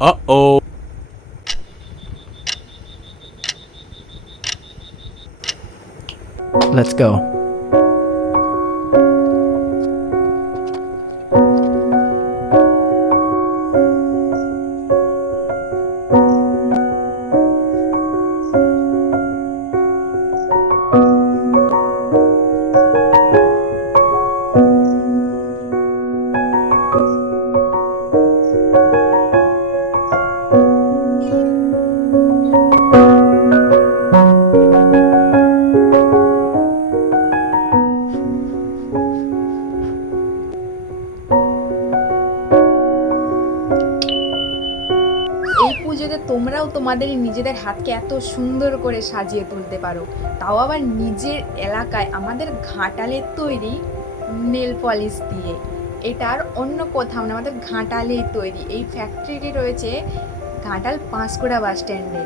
Uh-oh. Let's go. এই পুজোতে তোমরাও তোমাদের নিজেদের হাতকে এত সুন্দর করে সাজিয়ে তুলতে পারো, তাও আবার নিজের এলাকায় আমাদের ঘাটালের তৈরি নেল পলিশ দিয়ে। এটা আর অন্য কোথাও না, আমাদের ঘাটালেই তৈরি। এই ফ্যাক্টরিটি রয়েছে ঘাটাল পাঁশকুড়া বাস স্ট্যান্ডে।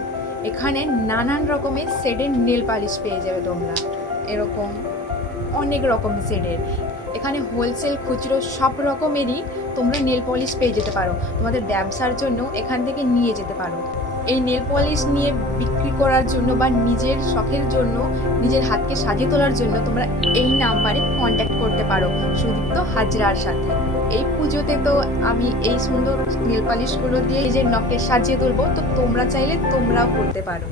এখানে নানান রকমের শেডের নেল পালিশ পেয়ে যাবে তোমরা, এরকম অনেক রকম শেডের। এখানে হোলসেল খুচরো সব রকমেরই তোমরা নেল পলিশ পেয়ে যেতে পারো, তোমাদের ব্যবসার জন্য এখান থেকে নিয়ে যেতে পারো। এই নেল পলিশ নিয়ে বিক্রি করার জন্য বা নিজের শখের জন্য, নিজের হাতকে সাজিয়ে তোলার জন্য তোমরা এই নাম্বারে কন্ট্যাক্ট করতে পারো সুদীপ্ত হাজরার সাথে। এই পুজোতে তো আমি এই সুন্দর নেল পলিশগুলো দিয়ে নিজের নখকে সাজিয়ে তুলবো, তো তোমরা চাইলে তোমরাও করতে পারো।